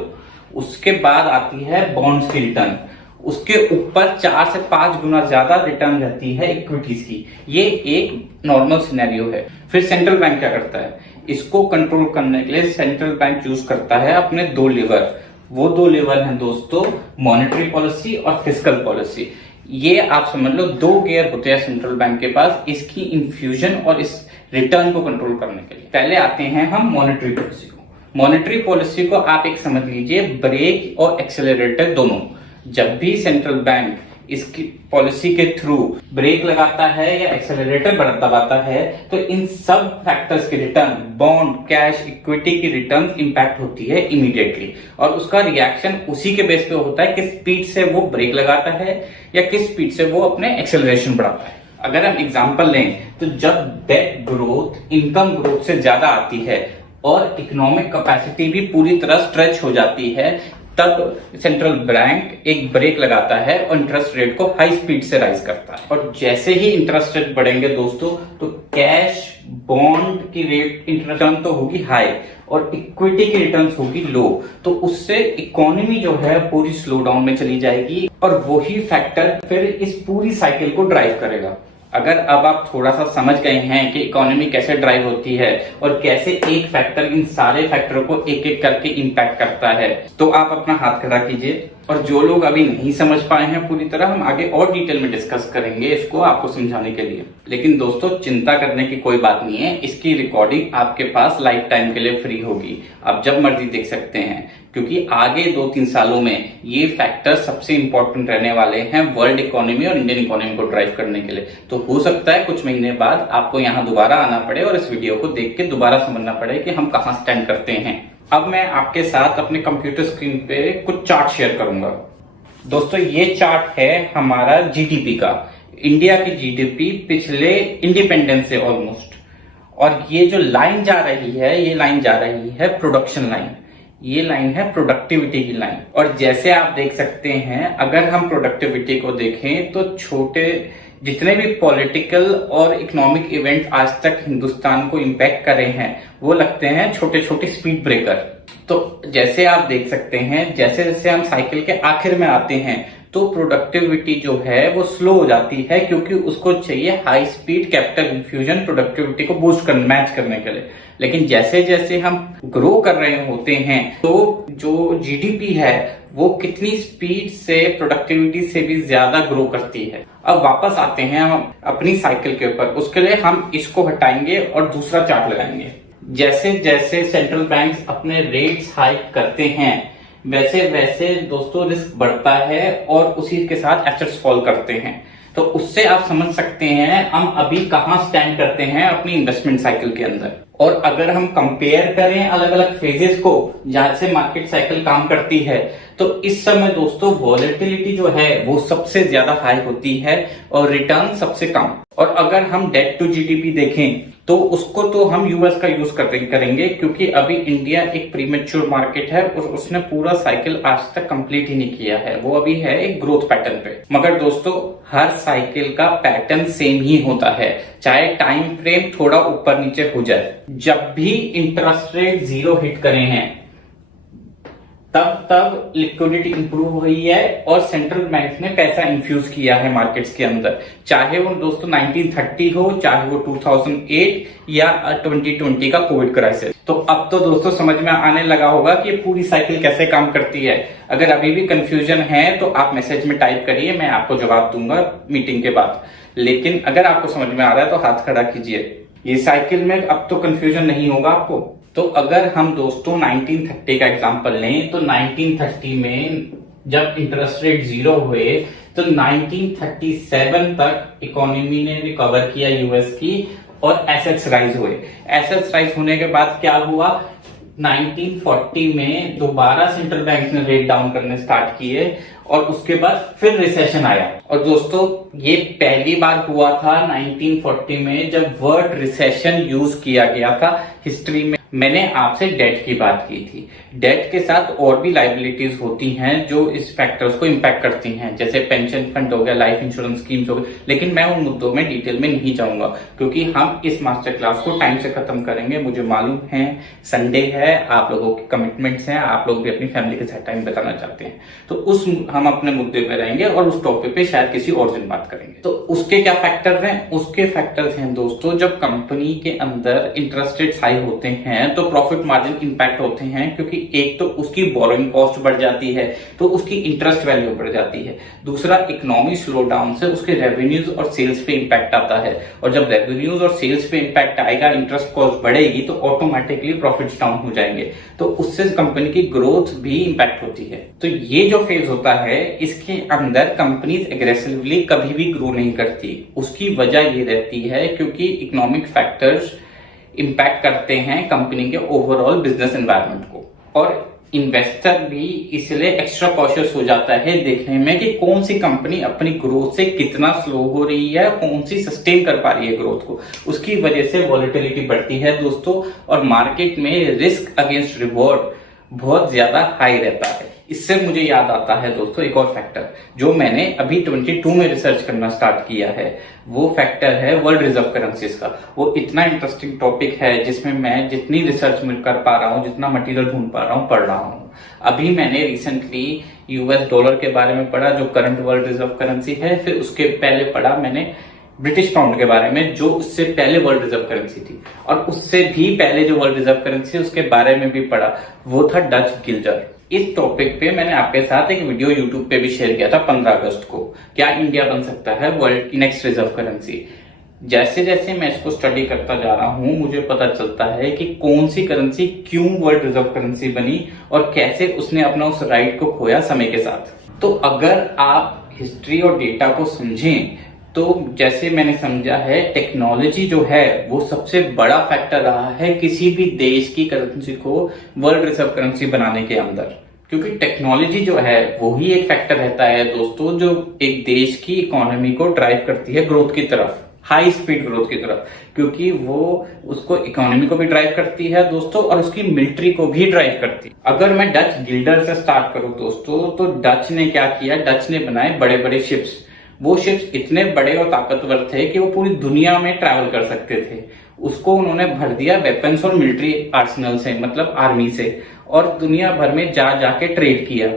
उसके बाद आती है बॉन्ड्स की रिटर्न, उसके ऊपर 4 से 5 गुना ज्यादा रिटर्न रहती है इक्विटीज की। ये एक नॉर्मल सिनेरियो है। फिर सेंट्रल बैंक क्या करता है, इसको कंट्रोल करने के लिए सेंट्रल बैंक यूज करता है अपने 2 लीवर। वो 2 लीवर हैं दोस्तों मॉनेटरी पॉलिसी और फिस्कल पॉलिसी। ये आप समझ लो 2 गियर होते हैं सेंट्रल बैंक के पास इसकी इन्फ्यूजन और इस रिटर्न को कंट्रोल करने के लिए। पहले आते हैं हम मॉनेटरी पॉलिसी को। मॉनेटरी पॉलिसी को आप एक समझ लीजिए ब्रेक और एक्सेलरेटर दोनों। जब भी सेंट्रल बैंक इसकी पॉलिसी के थ्रू ब्रेक लगाता है या एक्सेलरेटर दबाता है तो इन सब फैक्टर्स की रिटर्न, बॉन्ड, कैश, इक्विटी की रिटर्न इंपैक्ट होती है इमीडिएटली, और उसका रिएक्शन उसी के बेस पे होता है किस स्पीड से वो ब्रेक लगाता है या किस स्पीड से वो अपने एक्सेलरेशन बढ़ाता है। अगर हम एग्जांपल लें तो जब डेट ग्रोथ इनकम ग्रोथ से ज्यादा आती है और इकोनॉमिक कैपेसिटी भी पूरी तरह स्ट्रेच हो जाती है, तब सेंट्रल बैंक एक ब्रेक लगाता है और इंटरेस्ट रेट को हाई स्पीड से राइज करता है। और जैसे ही इंटरेस्ट रेट बढ़ेंगे दोस्तों तो कैश, बॉन्ड की रेट रिटर्न तो होगी हाई और इक्विटी की रिटर्न होगी लो, तो उससे इकोनॉमी जो है पूरी स्लो डाउन में चली जाएगी और वही फैक्टर फिर इस पूरी साइकिल को ड्राइव करेगा। अगर अब आप थोड़ा सा समझ गए हैं कि इकोनॉमी कैसे ड्राइव होती है और कैसे एक फैक्टर इन सारे फैक्टरों को एक एक करके इम्पैक्ट करता है, तो आप अपना हाथ खड़ा कीजिए। और जो लोग अभी नहीं समझ पाए हैं पूरी तरह, हम आगे और डिटेल में डिस्कस करेंगे इसको आपको समझाने के लिए। लेकिन दोस्तों, चिंता करने की कोई बात नहीं है, इसकी रिकॉर्डिंग आपके पास लाइफ टाइम के लिए फ्री होगी, आप जब मर्जी देख सकते हैं, क्योंकि आगे 2-3 सालों में ये फैक्टर सबसे इंपॉर्टेंट रहने वाले हैं वर्ल्ड इकोनॉमी और इंडियन इकोनॉमी को ड्राइव करने के लिए। तो हो सकता है कुछ महीने बाद आपको यहाँ दोबारा आना पड़े और इस वीडियो को देख के दोबारा समझना पड़े कि हम कहाँ स्टैंड करते हैं। अब मैं आपके साथ अपने कंप्यूटर स्क्रीन पे कुछ चार्ट शेयर करूंगा। दोस्तों, ये चार्ट है हमारा जीडीपी का, इंडिया की जीडीपी पिछले इंडिपेंडेंस से ऑलमोस्ट। और ये जो लाइन जा रही है, ये लाइन जा रही है प्रोडक्शन लाइन, ये लाइन है प्रोडक्टिविटी की लाइन। और जैसे आप देख सकते हैं, अगर हम प्रोडक्टिविटी को देखें तो छोटे जितने भी पॉलिटिकल और इकोनॉमिक इवेंट आज तक हिंदुस्तान को इम्पैक्ट करे हैं, वो लगते हैं छोटे छोटे स्पीड ब्रेकर। तो जैसे आप देख सकते हैं, जैसे जैसे हम साइकिल के आखिर में आते हैं तो प्रोडक्टिविटी जो है वो स्लो हो जाती है, क्योंकि उसको चाहिए high speed capital infusion productivity को बूस्ट कर मैच करने के लिए। लेकिन जैसे जैसे हम ग्रो कर रहे होते हैं तो जो जीडीपी है वो कितनी स्पीड से प्रोडक्टिविटी से भी ज्यादा ग्रो करती है। अब वापस आते हैं हम अपनी साइकिल के ऊपर, उसके लिए हम इसको हटाएंगे और दूसरा चार्ट लगाएंगे। जैसे जैसे सेंट्रल बैंक्स अपने रेट्स हाइक करते हैं, वैसे वैसे दोस्तों रिस्क बढ़ता है और उसी के साथ एसेट्स फॉल करते हैं। तो उससे आप समझ सकते हैं हम अभी कहां स्टैंड करते हैं अपनी इन्वेस्टमेंट साइकिल के अंदर। और अगर हम कंपेयर करें अलग अलग फेजेस को जहां से मार्केट साइकिल काम करती है, तो इस समय दोस्तों वॉलेटिलिटी जो है वो सबसे ज्यादा हाई होती है और रिटर्न सबसे कम। और अगर हम डेट टू जीडीपी देखें तो उसको तो हम यूएस का यूज करेंगे, क्योंकि अभी इंडिया एक प्रीमेच्योर मार्केट है और उसने पूरा साइकिल आज तक कंप्लीट ही नहीं किया है, वो अभी है एक ग्रोथ पैटर्न पे। मगर दोस्तों, हर साइकिल का पैटर्न सेम ही होता है, चाहे टाइम फ्रेम थोड़ा ऊपर नीचे हो जाए। जब भी इंटरेस्ट रेट 0 हिट करे हैं तब लिक्विडिटी इंप्रूव हुई है और सेंट्रल बैंक ने पैसा इन्फ्यूज किया है मार्केट्स के अंदर, चाहे वो दोस्तों 1930 हो, चाहे वो 2008 या 2020 का कोविड क्राइसिस। तो अब तो दोस्तों समझ में आने लगा होगा कि पूरी साइकिल कैसे काम करती है। अगर अभी भी कंफ्यूजन है तो आप मैसेज में टाइप करिए, मैं आपको जवाब दूंगा मीटिंग के बाद। लेकिन अगर आपको समझ में आ रहा है तो हाथ खड़ा कीजिए। ये साइकिल में अब तो कंफ्यूजन नहीं होगा आपको। तो अगर हम दोस्तों 1930 का एग्जांपल लें तो 1930 में जब इंटरेस्ट रेट 0 हुए तो 1937 तक इकोनॉमी ने रिकवर किया यूएस की और एसेट्स राइज हुए। एसेट्स राइज होने के बाद क्या हुआ, 1940 में दोबारा सेंट्रल बैंक ने रेट डाउन करने स्टार्ट किए और उसके बाद फिर रिसेशन आया। और दोस्तों, ये पहली बार हुआ था 1940 में जब वर्ड रिसेशन यूज किया गया था हिस्ट्री में। मैंने आपसे डेट की बात की थी, डेट के साथ और भी लाइबिलिटीज होती हैं जो इस फैक्टर्स को इम्पैक्ट करती हैं, जैसे पेंशन फंड हो गया, लाइफ इंश्योरेंस स्कीम्स हो गए। लेकिन मैं उन मुद्दों में डिटेल में नहीं जाऊंगा, क्योंकि हम इस मास्टर क्लास को टाइम से खत्म करेंगे। मुझे मालूम है संडे है, आप लोगों के कमिटमेंट्स हैं, आप लोग भी अपनी फैमिली के साथ टाइम बिताना चाहते हैं, तो हम अपने मुद्दे पे रहेंगे और उस टॉपिक पे शायद किसी और दिन बात करेंगे। तो उसके क्या फैक्टर्स हैं? उसके फैक्टर्स हैं दोस्तों, जब कंपनी के अंदर इंटरेस्ट रेट हाई होते हैं तो प्रॉफिट मार्जिन इंपैक्ट होते हैं, क्योंकि एक तो उसकी बोरोइंग कॉस्ट बढ़ जाती है तो उसकी इंटरेस्ट वैल्यू बढ़ जाती है। दूसरा, इकोनॉमी स्लो डाउन से उसके रेवेन्यूज और सेल्स पे इंपैक्ट आता है, और जब रेवेन्यूज और सेल्स पे इंपैक्ट आएगा, इंटरेस्ट कॉस्ट बढ़ेगी तो ऑटोमेटिकली प्रॉफिट्स डाउन हो जाएंगे, तो उससे कंपनी की ग्रोथ भी इंपैक्ट होती है। तो ये जो फेज होता है इसके अंदर कंपनीज एग्रेसिवली कभी भी ग्रो नहीं करती। उसकी वजह ये रहती है क्योंकि इकोनॉमिक फैक्टर्स इंपैक्ट करते हैं कंपनी के ओवरऑल बिजनेस एनवायरनमेंट को, और इन्वेस्टर भी इसलिए एक्स्ट्रा कॉशियस हो जाता है देखने में कि कौन सी कंपनी अपनी ग्रोथ से कितना स्लो हो रही है, कौन सी सस्टेन कर पा रही है ग्रोथ को। उसकी वजह से वॉलेटिलिटी बढ़ती है दोस्तों, और मार्केट में रिस्क अगेंस्ट रिवॉर्ड बहुत ज्यादा हाई रहता है। इससे मुझे याद आता है दोस्तों एक और फैक्टर जो मैंने अभी 22 में रिसर्च करना स्टार्ट किया है, वो फैक्टर है वर्ल्ड रिजर्व करेंसीज का। वो इतना इंटरेस्टिंग टॉपिक है जिसमें मैं जितनी रिसर्च कर पा रहा हूँ, जितना मटेरियल ढूंढ पा रहा हूँ, पढ़ रहा हूँ। अभी मैंने रिसेंटली यूएस डॉलर के बारे में पढ़ा जो करंट वर्ल्ड रिजर्व करेंसी है, फिर उसके पहले पढ़ा मैंने ब्रिटिश पाउंड के बारे में, जो उससे पहले वर्ल्ड रिजर्व करेंसी थी, और उससे भी पहले जो वर्ल्ड रिजर्व करेंसी उसके बारे में भी पढ़ा, वो था डच गिल्डर। इस टॉपिक पे मैंने आपके साथ एक वीडियो यूट्यूब पे भी शेयर किया था 15 अगस्त को, क्या इंडिया बन सकता है वर्ल्ड की नेक्स्ट रिजर्व करेंसी। जैसे जैसे मैं इसको स्टडी करता जा रहा हूं, मुझे पता चलता है कि कौन सी करेंसी क्यों वर्ल्ड रिजर्व करेंसी बनी और कैसे उसने अपना उस राइट को खोया समय के साथ। तो अगर आप हिस्ट्री और डेटा को समझें तो जैसे मैंने समझा है, टेक्नोलॉजी जो है वो सबसे बड़ा फैक्टर रहा है किसी भी देश की करेंसी को वर्ल्ड रिजर्व करेंसी बनाने के अंदर, क्योंकि टेक्नोलॉजी जो है वो ही एक फैक्टर रहता है दोस्तों, जो एक देश की इकोनॉमी को ड्राइव करती है ग्रोथ की तरफ, हाई स्पीड ग्रोथ की तरफ, क्योंकि वो उसको इकोनॉमी को भी ड्राइव करती है दोस्तों और उसकी मिलिट्री को भी ड्राइव करती है। अगर मैं डच गिल्डर से स्टार्ट करूं दोस्तों, तो डच ने क्या किया, डच ने बनाए बड़े बड़े शिप्स। वो शिप्स इतने बड़े और ताकतवर थे कि वो पूरी दुनिया में ट्रैवल कर सकते थे। उसको उन्होंने भर दिया वेपन्स और मिलिट्री आर्सेनल से, मतलब आर्मी से, और दुनिया भर में जा जाके ट्रेड किया।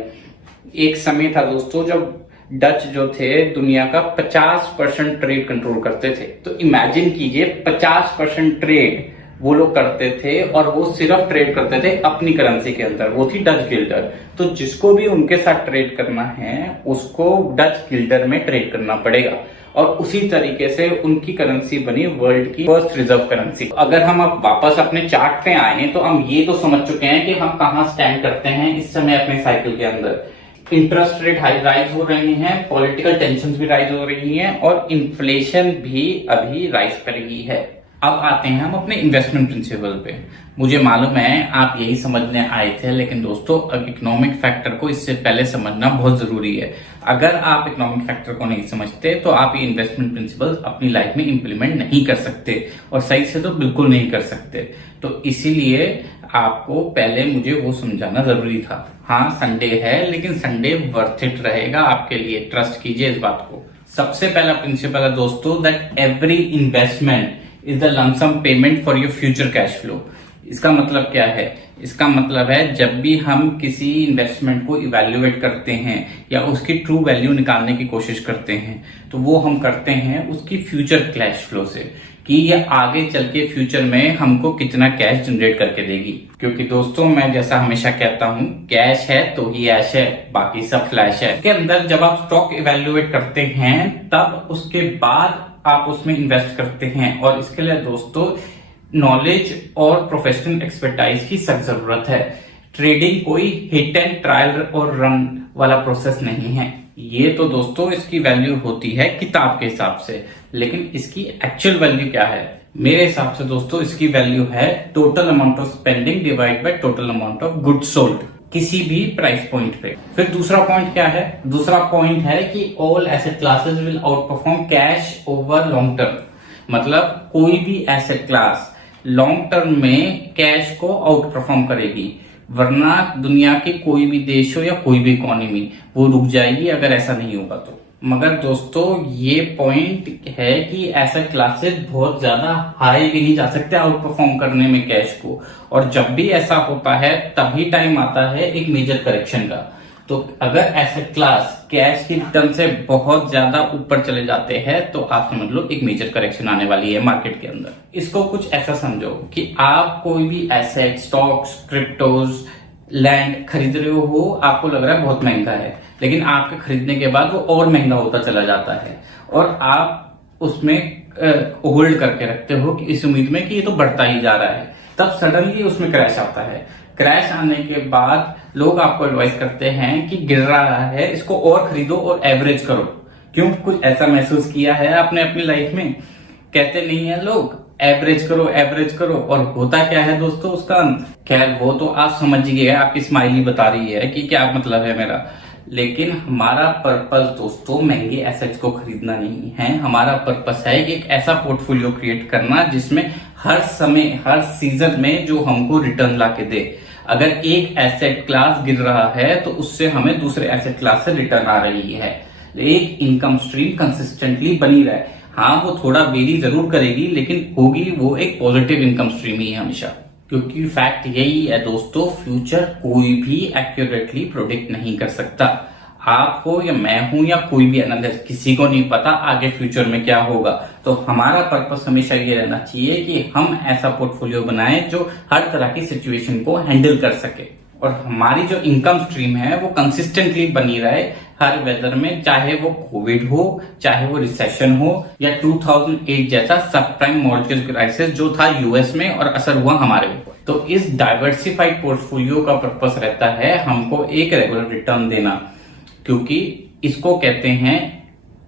एक समय था दोस्तों जब डच जो थे दुनिया का 50% ट्रेड कंट्रोल करते थे। तो इमेजिन कीजिए 50% ट्रेड वो लोग करते थे, और वो सिर्फ ट्रेड करते थे अपनी करेंसी के अंदर, वो थी डच गिल्डर। तो जिसको भी उनके साथ ट्रेड करना है उसको डच गिल्डर में ट्रेड करना पड़ेगा, और उसी तरीके से उनकी करेंसी बनी वर्ल्ड की फर्स्ट रिजर्व करेंसी। अगर हम अब वापस अपने चार्ट पे आए तो हम ये तो समझ चुके हैं कि हम कहाँ स्टैंड करते हैं इस समय अपने साइकिल के अंदर। इंटरेस्ट रेट हाई राइज हो रही हैं, पॉलिटिकल टेंशन भी राइज हो रही हैं, और इन्फ्लेशन भी अभी राइज कर रही है। अब आते हैं हम अपने इन्वेस्टमेंट प्रिंसिपल पे। मुझे मालूम है आप यही समझने आए थे, लेकिन दोस्तों अब इकोनॉमिक फैक्टर को इससे पहले समझना बहुत जरूरी है। अगर आप इकोनॉमिक फैक्टर को नहीं समझते तो आप ये इन्वेस्टमेंट प्रिंसिपल अपनी लाइफ में इंप्लीमेंट नहीं कर सकते, और सही से तो बिल्कुल नहीं कर सकते। तो इसीलिए आपको पहले मुझे वो समझाना जरूरी था। हाँ संडे है, लेकिन संडे वर्थ इट रहेगा आपके लिए, ट्रस्ट कीजिए इस बात को। सबसे पहला प्रिंसिपल है दोस्तों that every investment is the lump sum payment for your future cash flow. इसका मतलब क्या है? इसका मतलब है जब भी हम किसी इन्वेस्टमेंट को इवैल्यूएट करते हैं या उसकी ट्रू वैल्यू निकालने की कोशिश करते हैं, तो वो हम करते हैं उसकी फ्यूचर कैश फ्लो से, कि ये आगे चल के फ्यूचर में हमको कितना कैश जनरेट करके देगी। क्योंकि दोस्तों मैं जैसा हमेशा कहता हूँ, कैश है तो ही ऐश है, बाकी सब फ्लैश है। इसके अंदर जब आप स्टॉक इवैल्यूएट करते हैं तब उसके बाद आप उसमें इन्वेस्ट करते हैं, और इसके लिए दोस्तों नॉलेज और प्रोफेशनल एक्सपर्टाइज की सख्त जरूरत है। ट्रेडिंग कोई हिट एंड ट्रायल और रन वाला प्रोसेस नहीं है। ये तो दोस्तों इसकी वैल्यू होती है किताब के हिसाब से, लेकिन इसकी एक्चुअल वैल्यू क्या है? मेरे हिसाब से दोस्तों इसकी वैल्यू है total amount of spending divide by total amount of goods sold किसी भी प्राइस पॉइंट पे। फिर दूसरा पॉइंट क्या है? दूसरा पॉइंट है कि all asset classes will out perform cash over long term. मतलब कोई भी एसेट क्लास लॉन्ग टर्म में कैश को आउट परफॉर्म करेगी, वरना दुनिया के कोई भी देश हो या कोई भी इकोनॉमी वो रुक जाएगी अगर ऐसा नहीं होगा तो। मगर दोस्तों ये पॉइंट है कि ऐसा क्लासेस बहुत ज्यादा हाई भी नहीं जा सकते आउट परफॉर्म करने में कैश को, और जब भी ऐसा होता है तभी टाइम आता है एक मेजर करेक्शन का। तो अगर एसेट क्लास कैश की रिटर्न से बहुत ज्यादा ऊपर चले जाते हैं तो आप समझ लो एक मेजर करेक्शन आने वाली है मार्केट के अंदर। इसको कुछ ऐसा समझो कि आप कोई भी एसेट, स्टॉक्स, क्रिप्टोज, लैंड खरीद रहे हो, आपको लग रहा है बहुत महंगा है, लेकिन आपके खरीदने के बाद वो और महंगा होता चला जाता है, और आप उसमें होल्ड करके रखते हो कि इस उम्मीद में कि ये तो बढ़ता ही जा रहा है। तब सडनली उसमें क्रैश आता है। क्रैश आने के बाद लोग आपको एडवाइस करते हैं कि गिर रहा है, इसको और खरीदो और एवरेज करो। क्यों? कुछ ऐसा महसूस किया है आपने अपनी लाइफ में? कहते नहीं है लोग एवरेज करो एवरेज करो, और होता क्या है दोस्तों उसका अंत? खैर वो तो आप समझ गए, आपकी स्माइली बता रही है कि क्या मतलब है मेरा। लेकिन हमारा पर्पस दोस्तों महंगे एसेट्स को खरीदना नहीं है। हमारा पर्पस है कि एक ऐसा पोर्टफोलियो क्रिएट करना जिसमें हर समय, हर सीजन में जो हमको रिटर्न ला के दे। अगर एक एसेट क्लास गिर रहा है तो उससे हमें दूसरे एसेट क्लास से रिटर्न आ रही है, एक इनकम स्ट्रीम कंसिस्टेंटली बनी रहे। हाँ वो थोड़ा वेरी जरूर करेगी, लेकिन होगी वो एक पॉजिटिव इनकम स्ट्रीम ही हमेशा। क्योंकि फैक्ट यही है दोस्तों, फ्यूचर कोई भी एक्यूरेटली प्रोडिक्ट नहीं कर सकता। आप हो या मैं हूं या कोई भी एनालिस्ट, किसी को नहीं पता आगे फ्यूचर में क्या होगा। तो हमारा पर्पस हमेशा ये रहना चाहिए कि हम ऐसा पोर्टफोलियो बनाएं जो हर तरह की सिचुएशन को हैंडल कर सके और हमारी जो इनकम स्ट्रीम है वो कंसिस्टेंटली बनी रहे हर वेदर में, चाहे वो कोविड हो, चाहे वो रिसेशन हो या 2008 जैसा सब प्राइम मॉर्गेज क्राइसिस जो था यूएस में और असर हुआ हमारे ऊपर। तो इस डाइवर्सिफाइड पोर्टफोलियो का पर्पस रहता है हमको एक रेगुलर रिटर्न देना, क्योंकि इसको कहते हैं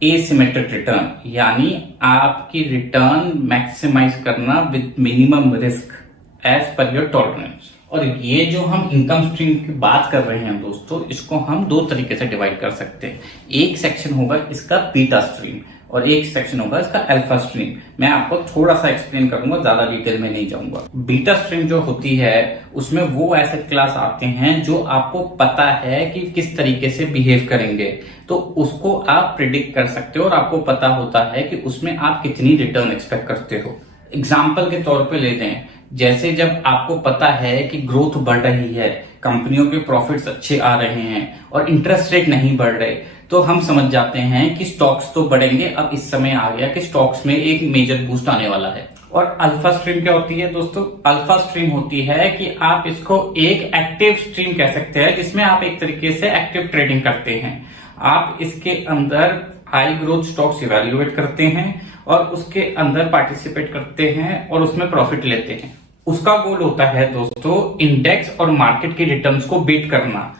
एसिमेट्रिक रिटर्न, यानी आपकी रिटर्न मैक्सिमाइज करना with minimum risk as per your tolerance. और ये जो हम इनकम स्ट्रीम की बात कर रहे हैं दोस्तों, इसको हम दो तरीके से डिवाइड कर सकते हैं। एक सेक्शन होगा इसका बीटा स्ट्रीम और एक सेक्शन होगा इसका अल्फा स्ट्रीम। मैं आपको थोड़ा सा एक्सप्लेन करूंगा, ज्यादा डिटेल में नहीं जाऊंगा। बीटा स्ट्रीम जो होती है उसमें वो एसेट क्लास आते हैं जो आपको पता है कि किस तरीके से बिहेव करेंगे, तो उसको आप प्रिडिक्ट कर सकते हो और आपको पता होता है कि उसमें आप कितनी रिटर्न एक्सपेक्ट करते हो। एग्जाम्पल के तौर पे लेते हैं, जैसे जब आपको पता है कि ग्रोथ बढ़ रही है, कंपनियों के प्रॉफिट्स अच्छे आ रहे हैं और इंटरेस्ट रेट नहीं बढ़ रहे, तो हम समझ जाते हैं कि स्टॉक्स तो बढ़ेंगे। अब इस समय आ गया कि स्टॉक्स में एक मेजर बूस्ट आने वाला है। और अल्फा स्ट्रीम क्या होती है दोस्तों? अल्फा स्ट्रीम होती है कि आप इसको एक एक्टिव स्ट्रीम कह सकते हैं, जिसमें आप एक तरीके से एक्टिव ट्रेडिंग करते हैं। आप इसके अंदर हाई ग्रोथ स्टॉक्स इवेल्युएट करते हैं और उसके अंदर पार्टिसिपेट करते हैं और उसमें प्रॉफिट लेते हैं। उसका गोल होता है दोस्तों इंडेक्स और मार्केट के रिटर्न्स को बीट करना।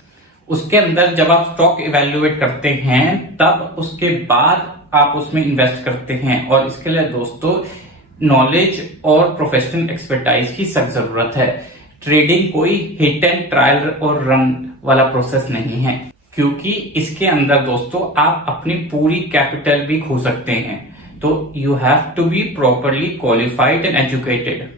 उसके अंदर जब आप स्टॉक इवेल्युएट करते हैं तब उसके बाद आप उसमें इन्वेस्ट करते हैं, और इसके लिए दोस्तों नॉलेज और प्रोफेशनल एक्सपर्टाइज की सख्त जरूरत है। ट्रेडिंग कोई हिट एंड ट्रायल और रन वाला प्रोसेस नहीं है, क्योंकि इसके अंदर दोस्तों आप अपनी पूरी कैपिटल भी खो सकते हैं। तो you have to be properly qualified and educated,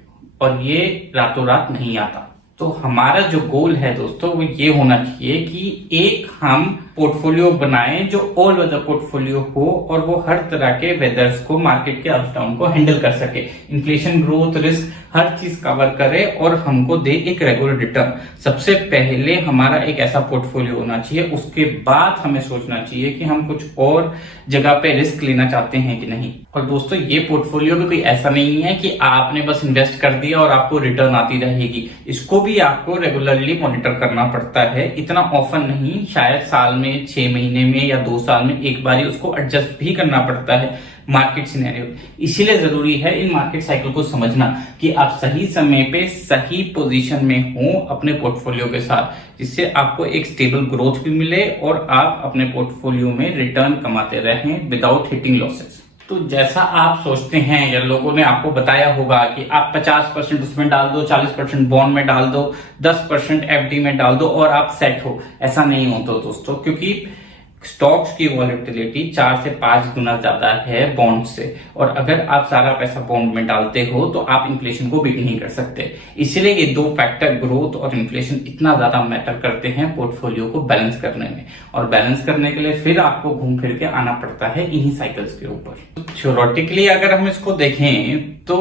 और ये रातों रात नहीं आता। तो हमारा जो गोल है दोस्तों वो ये होना चाहिए कि एक हम पोर्टफोलियो बनाएं जो ऑल वेदर पोर्टफोलियो हो और वो हर तरह के वेदर्स को, मार्केट के अप्स डाउन को हैंडल कर सके, इन्फ्लेशन, ग्रोथ, रिस्क हर चीज कवर करे और हमको दे एक रेगुलर रिटर्न। सबसे पहले हमारा एक ऐसा पोर्टफोलियो होना चाहिए, उसके बाद हमें सोचना चाहिए कि हम कुछ और जगह पे रिस्क लेना चाहते हैं कि नहीं। और दोस्तों ये पोर्टफोलियो भी कोई ऐसा नहीं है कि आपने बस इन्वेस्ट कर दिया और आपको रिटर्न आती रहेगी। इसको भी आपको रेगुलरली मॉनिटर करना पड़ता है, इतना ऑफन नहीं, शायद साल में 6 महीने में या 2 साल में एक बार उसको एडजस्ट भी करना पड़ता है मार्केट सिनेरियो। इसीलिए जरूरी है इन मार्केट साइकिल को समझना कि आप सही समय पे सही पोजीशन में हो अपने पोर्टफोलियो के साथ, जिससे आपको एक स्टेबल ग्रोथ भी मिले और आप अपने पोर्टफोलियो में रिटर्न कमाते रहें विदाउट हिटिंग लॉसेस। तो जैसा आप सोचते हैं या लोगों ने आपको बताया होगा कि आप 50% उसमें डाल दो, 40% बॉन्ड में डाल दो, 10% एफडी में डाल दो और आप सेट हो, ऐसा नहीं होता दोस्तों, क्योंकि स्टॉक्स की वॉलेटिलिटी 4 से 5 गुना ज्यादा है बॉन्ड से, और अगर आप सारा पैसा बॉन्ड में डालते हो तो आप इन्फ्लेशन को बीट नहीं कर सकते। इसलिए ये दो फैक्टर, ग्रोथ और इन्फ्लेशन, इतना ज्यादा मैटर करते हैं पोर्टफोलियो को बैलेंस करने में, और बैलेंस करने के लिए फिर आपको घूम फिर के आना पड़ता है इन्हीं साइकिल्स के ऊपर। थ्योरेटिकली अगर हम इसको देखें तो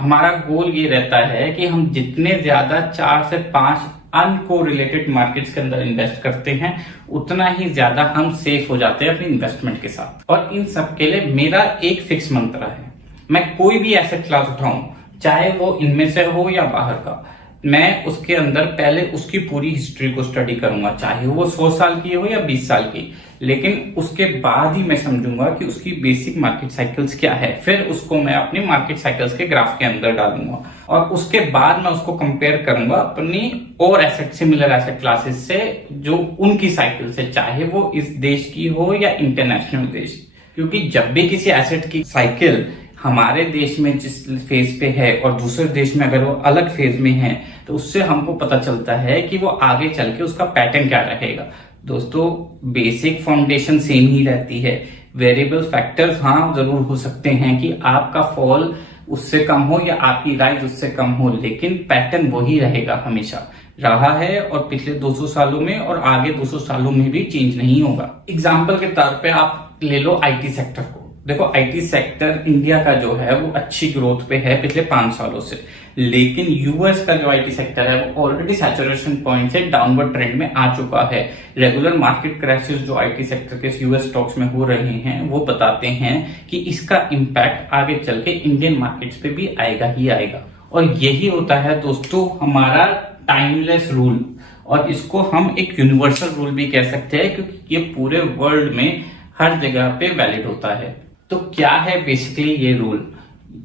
हमारा गोल ये रहता है कि हम जितने ज्यादा 4 से 5 अनकोरिलेटेड मार्केट्स के अंदर इन्वेस्ट करते हैं उतना ही ज्यादा हम सेफ हो जाते हैं अपनी इन्वेस्टमेंट के साथ। और इन सब के लिए मेरा एक फिक्स मंत्र है, मैं कोई भी एसेट क्लास उठाऊं, चाहे वो इनमें से हो या बाहर का, मैं उसके अंदर पहले उसकी पूरी हिस्ट्री को स्टडी करूंगा, चाहे वो 100 साल की हो या 20 साल की, लेकिन उसके बाद ही मैं समझूंगा कि उसकी बेसिक मार्केट साइकिल्स क्या है। फिर उसको मैं अपनी मार्केट साइकिल्स के ग्राफ के अंदर डालूंगा और उसके बाद मैं उसको कंपेयर करूंगा अपनी और एसेट, सिमिलर एसेट क्लासेस से जो उनकी साइकिल से, चाहे वो इस देश की हो या इंटरनेशनल देश। क्योंकि जब भी किसी एसेट की साइकिल हमारे देश में जिस फेज पे है और दूसरे देश में अगर वो अलग फेज में है, तो उससे हमको पता चलता है कि वो आगे चल के उसका पैटर्न क्या रहेगा। दोस्तों बेसिक फाउंडेशन सेम ही रहती है, वेरिएबल फैक्टर्स हाँ जरूर हो सकते हैं कि आपका फॉल उससे कम हो या आपकी राइज उससे कम हो, लेकिन पैटर्न वही रहेगा, हमेशा रहा है और पिछले 200 सालों में और आगे 200 सालों में भी चेंज नहीं होगा। एग्जाम्पल के तौर पे आप ले लो आईटी सेक्टर को। देखो आईटी सेक्टर इंडिया का जो है वो अच्छी ग्रोथ पे है पिछले 5 सालों से, लेकिन यूएस का जो आईटी सेक्टर है वो ऑलरेडी सैचुरेशन पॉइंट से डाउनवर्ड ट्रेंड में आ चुका है। रेगुलर मार्केट क्रैशेस जो आईटी सेक्टर के यूएस स्टॉक्स में हो रहे हैं वो बताते हैं कि इसका इम्पैक्ट आगे चल के इंडियन मार्केट्स पे भी आएगा ही आएगा। और यही होता है दोस्तों हमारा टाइमलेस रूल, और इसको हम एक यूनिवर्सल रूल भी कह सकते हैं क्योंकि ये पूरे वर्ल्ड में हर जगह पे वैलिड होता है। तो क्या है बेसिकली ये रूल?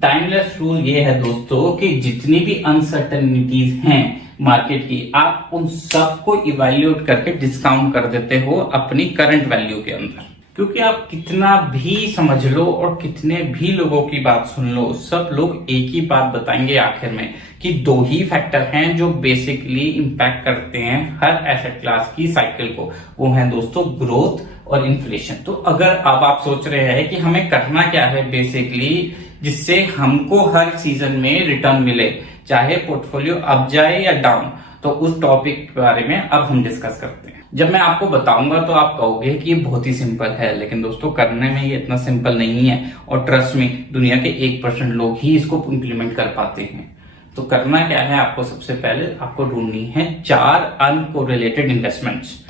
टाइमलेस रूल ये है दोस्तों कि जितनी भी अनसर्टेनिटीज हैं मार्केट की, आप उन सबको इवैल्यूएट करके डिस्काउंट कर देते हो अपनी करंट वैल्यू के अंदर। क्योंकि आप कितना भी समझ लो और कितने भी लोगों की बात सुन लो, सब लोग एक ही बात बताएंगे आखिर में कि 2 ही फैक्टर हैं जो बेसिकली इंपैक्ट करते हैं हर एसेट क्लास की साइकिल को, वो है दोस्तों ग्रोथ और इन्फ्लेशन। तो अगर अब आप सोच रहे हैं कि हमें करना क्या है बेसिकली जिससे हमको हर सीजन में रिटर्न मिले, चाहे पोर्टफोलियो अप जाए या डाउन, तो उस टॉपिक के बारे में अब हम डिस्कस करते हैं। जब मैं आपको बताऊंगा तो आप कहोगे कि ये बहुत ही सिंपल है, लेकिन दोस्तों करने में ये इतना सिंपल नहीं है, और ट्रस्ट में दुनिया के 1% लोग ही इसको इंप्लीमेंट कर पाते हैं। तो करना क्या है, आपको सबसे पहले आपको ढूंढनी है 4 अनकोरिलेटेड इन्वेस्टमेंट्स।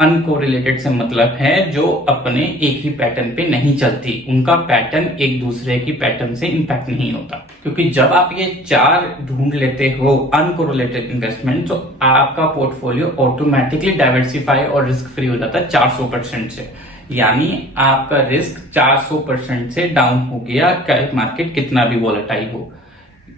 अनकोरिलेटेड से मतलब है जो अपने एक ही पैटर्न पे नहीं चलती, उनका पैटर्न एक दूसरे की पैटर्न से इंपैक्ट नहीं होता। क्योंकि जब आप ये 4 ढूंढ लेते हो अनकोरिलेटेड इन्वेस्टमेंट, तो आपका पोर्टफोलियो ऑटोमेटिकली डाइवर्सिफाई और रिस्क फ्री हो जाता है 400% से। यानी आपका रिस्क 400% से डाउन हो गया, चाहे मार्केट कितना भी वॉलेटाइल हो।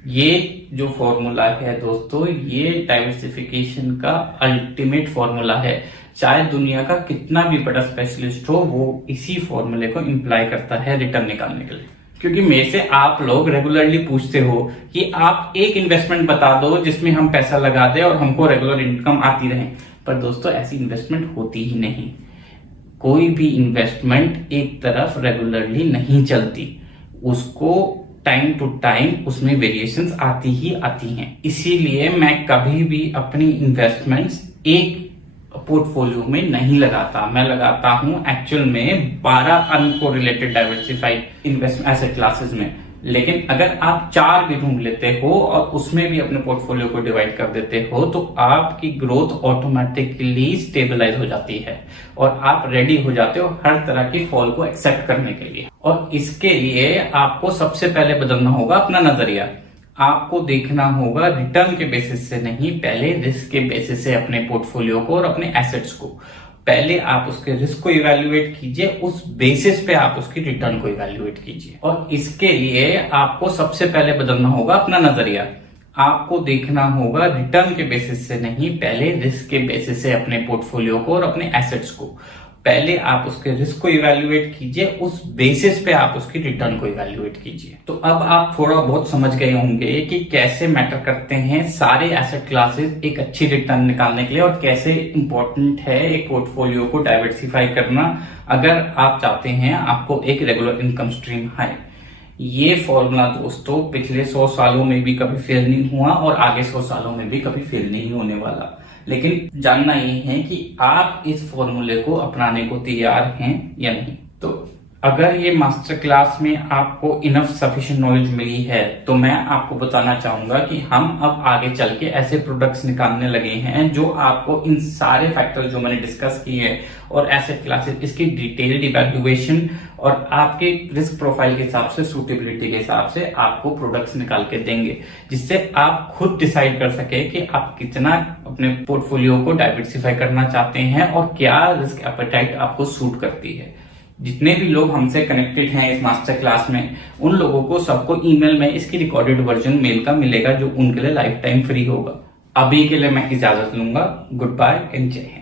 ये जो फॉर्मूला है दोस्तों, ये डाइवर्सिफिकेशन का अल्टीमेट फॉर्मूला है। चाहे दुनिया का कितना भी बड़ा स्पेशलिस्ट हो, वो इसी फॉर्मूले को इंप्लाई करता है रिटर्न निकालने के लिए। क्योंकि मेरे से आप लोग रेगुलरली पूछते हो कि आप एक इन्वेस्टमेंट बता दो जिसमें हम पैसा लगा दें और हमको रेगुलर इनकम आती रहे, पर दोस्तों ऐसी इन्वेस्टमेंट होती ही नहीं। कोई भी इन्वेस्टमेंट एक तरफ रेगुलरली नहीं चलती, उसको टाइम टू टाइम उसमें वेरिएशंस आती ही आती हैं। इसीलिए मैं कभी भी अपनी इन्वेस्टमेंट्स एक पोर्टफोलियो में नहीं लगाता, मैं लगाता हूं एक्चुअल में 12 uncorrelated diversified investment asset classes में। लेकिन अगर आप 4 भी ढूंढ लेते हो और उसमें भी अपने पोर्टफोलियो को डिवाइड कर देते हो, तो आपकी ग्रोथ ऑटोमेटिकली स्टेबलाइज हो जाती है और आप रेडी हो जाते हो हर तरह की फॉल को एक्सेप्ट करने के लिए। और इसके लिए आपको सबसे पहले बदलना होगा अपना नजरिया। आपको देखना होगा रिटर्न के बेसिस से नहीं, पहले रिस्क के बेसिस से अपने पोर्टफोलियो को और अपने एसेट्स को। पहले आप उसके रिस्क को इवैल्यूएट कीजिए, उस बेसिस पे आप उसकी रिटर्न को इवैल्यूएट कीजिए। और इसके लिए आपको सबसे पहले बदलना होगा अपना नजरिया। आपको देखना होगा रिटर्न के बेसिस से नहीं, पहले रिस्क के बेसिस से अपने पोर्टफोलियो को और अपने एसेट्स को। पहले आप उसके रिस्क को इवैल्यूएट कीजिए, उस बेसिस पे आप उसकी रिटर्न को इवैल्यूएट कीजिए। तो अब आप थोड़ा बहुत समझ गए होंगे कि कैसे मैटर करते हैं सारे एसेट क्लासेस एक अच्छी रिटर्न निकालने के लिए, और कैसे इंपॉर्टेंट है एक पोर्टफोलियो को डाइवर्सिफाई करना अगर आप चाहते हैं आपको एक रेगुलर इनकम स्ट्रीम है। ये फॉर्मूला दोस्तों पिछले 100 सालों में भी कभी फेल नहीं हुआ और आगे 100 सालों में भी कभी फेल नहीं होने वाला। लेकिन जानना ये है कि आप इस फॉर्मूले को अपनाने को तैयार हैं या नहीं। तो अगर ये मास्टर क्लास में आपको इनफ सफिशिएंट नॉलेज मिली है, तो मैं आपको बताना चाहूंगा कि हम अब आगे चल के ऐसे प्रोडक्ट्स निकालने लगे हैं जो आपको इन सारे फैक्टर जो मैंने डिस्कस किए हैं और एसेट क्लासेस, इसकी डिटेल्ड इवैल्यूएशन और आपके रिस्क प्रोफाइल के हिसाब से, सूटेबिलिटी के हिसाब से आपको प्रोडक्ट्स निकाल के देंगे, जिससे आप खुद डिसाइड कर सके कि आप कितना अपने पोर्टफोलियो को डाइवर्सिफाई करना चाहते हैं और क्या रिस्क एपेटाइट आपको सूट करती है। जितने भी लोग हमसे कनेक्टेड हैं इस मास्टर क्लास में, उन लोगों को सबको ईमेल में इसकी रिकॉर्डेड वर्जन मेल का मिलेगा जो उनके लिए लाइफ टाइम फ्री होगा। अभी के लिए मैं इजाजत लूंगा। गुड बाय एंड जय हिंद।